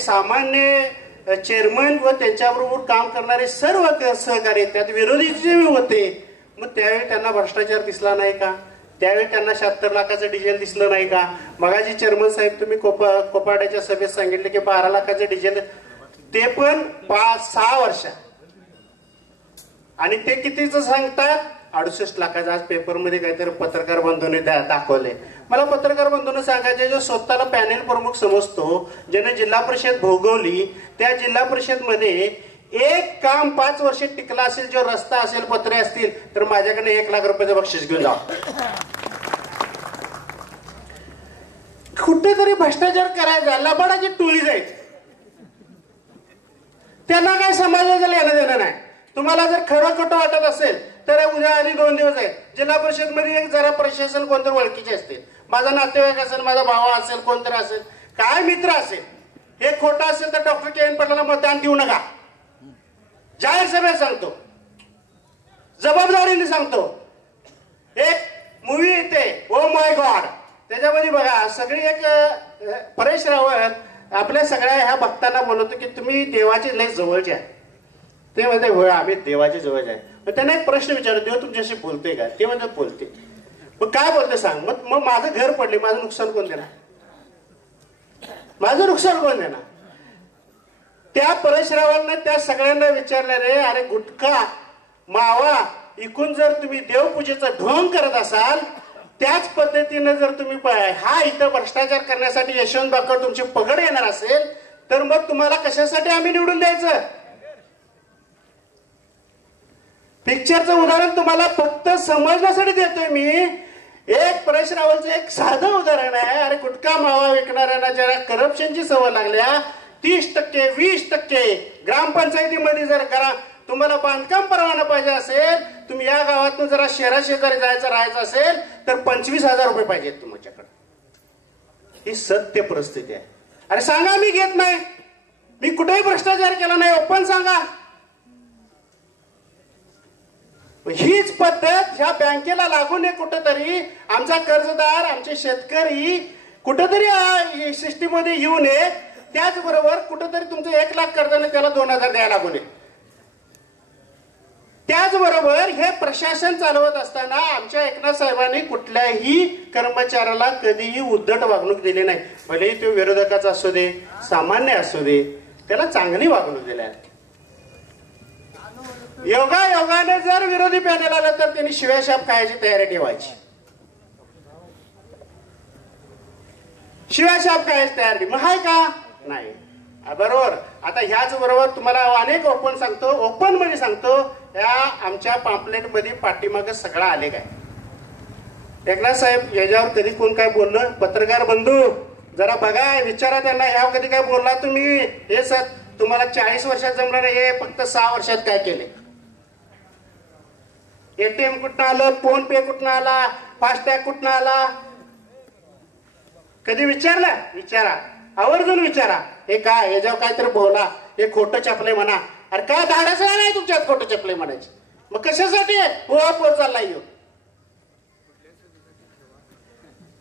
एक सामान्य चेअरमन व त्यांच्याबरोबर काम करणारे सर्व सहकारी त्यात विरोधी जे होते, मग त्यावेळी त्यांना भ्रष्टाचार दिसला नाही का? त्यावेळी त्यांना 76 लाखाचं डिझेल दिसलं नाही का? मगाशी चेअरमन साहेब तुम्ही कोपाड्याच्या सभेत सांगितले की 12 लाखाचं डिझेल, ते पण 5-6 वर्ष, आणि ते कितीच सांगतात 68 लाखाचं. आज पेपरमध्ये काहीतरी पत्रकार बंधूने दाखवले. मला पत्रकार बंधूने सांगायचे, जो स्वतःला पॅनेल प्रमुख समजतो, ज्याने जिल्हा परिषद भोगवली, त्या जिल्हा परिषद मध्ये एक काम 5 वर्ष टिकला असेल, जो रस्ता असेल, पत्रे असतील, तर माझ्याकडे 1 लाख रुपयाचं बक्षीस घेऊन जा. कुठेतरी भ्रष्टाचार करायचा, लबाडाची टोळी जायची, त्यांना काय समाजाचं लेणं देणं नाही. तुम्हाला जर खरं खोटं वाटत असेल तर उद्या आणि 2 दिवस आहेत, जिल्हा परिषद मध्ये एक जरा प्रशासन कोणतरी ओळखीचे असतील, माझा नातेवाईक असेल, माझा भावा असेल, कोणतरी असेल, काय मित्र असेल, हे खोटं असेल तर डॉक्टर के एन पाटलांना मतदान देऊ नका. जाहीर सभेत सांगतो, जबाबदारीने सांगतो. एक मूवी येते ओ माय गॉड, त्याच्यामध्ये बघा सगळी एक परेश रावत आपल्या सगळ्या ह्या भक्तांना बोलवतो की तुम्ही देवाचे लय जवळचे आहे. ते म्हणते होय आम्ही देवाच्या जवळ आहे. मग त्यांना एक प्रश्न विचारतो, देव तुमच्याशी बोलते का? ते म्हणतात बोलते. मग काय बोलते सांग. मग माझं घर पडले, माझं नुकसान कोण देणार? माझं नुकसान कोण देणार? त्या परशुरावांना त्या सगळ्यांना विचारलं, रे अरे गुटखा मावा इकून जर तुम्ही देवपूजेचा ढोंग करत असाल, त्याच पद्धतीने जर तुम्ही हा इथं भ्रष्टाचार करण्यासाठी यशवंत बाकर तुमची पगड येणार असेल, तर मग तुम्हाला कशासाठी आम्ही निवडून द्यायचं? पिक्चरचं उदाहरण तुम्हाला फक्त समजण्यासाठी देतोय मी. एक परेश रावलचं एक साधं उदाहरण आहे. अरे गुटखा मावा विकणाऱ्यांना जरा करप्शनची सवय लागल्या, 30%, 20% ग्रामपंचायतीमध्ये जर करा, तुम्हाला बांधकाम परवाना पाहिजे असेल, तुम्ही या गावातून जरा शहराशेजारी जायचं राहायचं असेल तर 25,000 रुपये पाहिजेत तुमच्याकडे. ही सत्य परिस्थिती आहे. अरे सांगा मी घेत नाही, मी कुठेही भ्रष्टाचार केला नाही, ओपन सांगा. हीच पद्धत ह्या बँकेला लागू नये. कुठेतरी आमचा कर्जदार, आमचे शेतकरी कुठेतरी सिस्टीममध्ये येऊ नये. त्याचबरोबर कुठेतरी तुमचं 1 लाख कर्जाने त्याला 2,000 द्यायला लागू नये. त्याचबरोबर हे प्रशासन चालवत असताना आमच्या एकनाथ साहेबांनी कुठल्याही कर्मचाऱ्याला कधीही उद्धट वागणूक दिली नाही. भलेही तो विरोधकाचा असू दे, सामान्य असू दे, त्याला चांगली वागणूक दिली आहे. योगाने जर विरोधी पॅनल आलं तर त्यांनी शिव्याशाप खायची तयारी ठेवायची. शिव्याशाप खायची तयारी मग आहे का? नाही. बरोबर. आता ह्याच बरोबर तुम्हाला अनेक ओपन सांगतो, ओपन मध्ये सांगतो, या आमच्या पॅम्पलेट मध्ये पाठीमागे सगळं आले काय. एकनाथ साहेब याच्यावर कधी कोण काय बोललं? पत्रकार बंधू जरा बघा, विचारा त्यांना, ह्यावर कधी काय बोलला तुम्ही? हे सर तुम्हाला 40 वर्षात जमलं नाही, हे फक्त 6 वर्षात काय केले? एटीएम कुठं आलं, फोन पे कुठं आला, फास्टॅग कुठं आला? कधी विचारलं? विचारा, आवर्जून विचारा. हे काय याच्यावर काहीतरी बोला, हे खोटं चपले म्हणा. अरे काय धाडस नाही तुमच्यात खोटं चपले म्हणायचे? मग कशासाठी पोहोच चालला येऊ?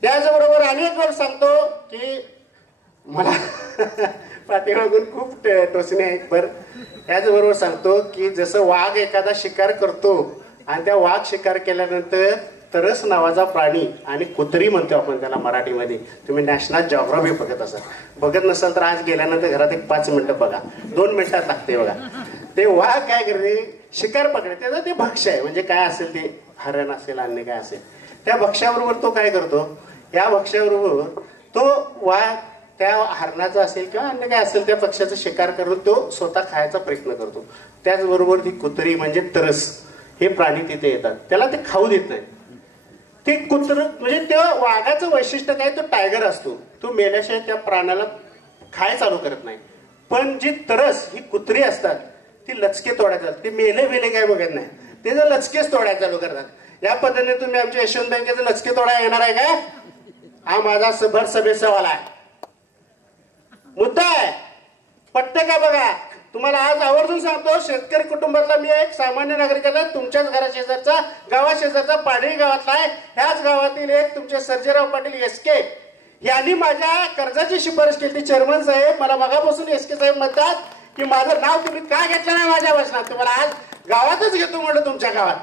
त्याचबरोबर अनेक वेळ सांगतो की मला पाठीमागून खूप टोचणे आहेत. बरं, त्याचबरोबर सांगतो की जसं वाघ एखादा शिकार करतो आणि त्या वाघ शिकार केल्यानंतर तरस नावाचा प्राणी, आणि कुत्री म्हणतो आपण त्याला मराठीमध्ये, तुम्ही नॅशनल जॉग्राफी बघत असाल, बघत नसाल तर आज गेल्यानंतर घरात एक 5 मिनिटं बघा, 2 मिनिटात लागते बघा. ते वाघ काय करते, शिकार पकडे, त्याचं ते भक्ष्य आहे, म्हणजे काय असेल ते हरण असेल अन्य काय असेल, त्या भक्ष्याबरोबर तो काय करतो, या भक्ष्याबरोबर तो वाघ त्या हरणाचा असेल किंवा अन्य काय असेल त्या पक्ष्याचा शिकार करून तो स्वतः खायचा प्रयत्न करतो. त्याचबरोबर ती कुत्री म्हणजे तरस हे प्राणी तिथे येतात, त्याला ते खाऊ देत नाही. ते कुत्र म्हणजे त्या वाघाचं वैशिष्ट्य काय, तो टायगर असतो, तो मेल्याशिवाय त्या प्राण्याला खाय चालू करत नाही. पण जी तरस ही कुत्री असतात ती लचके तोडायला, ते मेले काय बघत नाही, ते जर लचकेच तोडायला चालू करतात. या पद्धतीने तुम्ही आमच्या यशवंत बँकेचे लचके तोडायला येणार आहे काय? हा माझा भर सभेचा सवाल आहे, मुद्दा आहे. पटते का बघा. तुम्हाला आज आवर्जून सांगतो, शेतकरी कुटुंबातला मी एक सामान्य नागरिकाला, तुमच्याच घरा शेजारचा, गावा शेजारचा, पाडळी गावातला आहे. ह्याच गावातील एक तुमचे सर्जेराव पाटील एसके यांनी माझ्या कर्जाची शिफारस केली. चेअरमन साहेब मला मगापासून एसके साहेब म्हणतात की माझं नाव तुम्ही का घेतलं नाही माझ्या भाषणात. तुम्हाला आज गावातच घेतो म्हटलं तुमच्या गावात.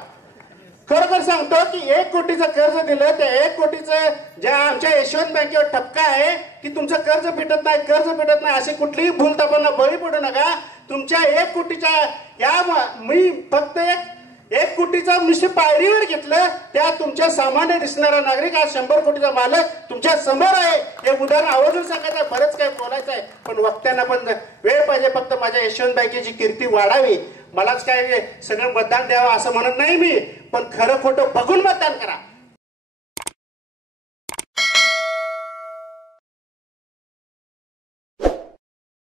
खरोखर सांगतो की 1 कोटीचं कर्ज दिलं. त्या 1 कोटीचं ज्या आमच्या यशवंत बँकेवर ठपका आहे की तुमचं कर्ज फिटत नाही अशी कुठलीही भूलथापांना बळी पडू नका. तुमच्या 1 कोटीच्या मी फक्त 1 कोटीचा नुसतं पायरीवर घेतलं. त्या तुमच्या सामान्य दिसणारा नागरिक आज 100 कोटीचा मालक तुमच्या समोर आहे. हे उदाहरण आवर्जून सांगायचं आहे. बरंच काही बोलायचं आहे पण वक्त्यांना पण वेळ पाहिजे. फक्त माझ्या यशवंत बँकेची कीर्ती वाढावी. मलाच काय सगळं मतदान द्यावं असं म्हणत नाही मी, पण खरं खोटं बघून मतदान करा.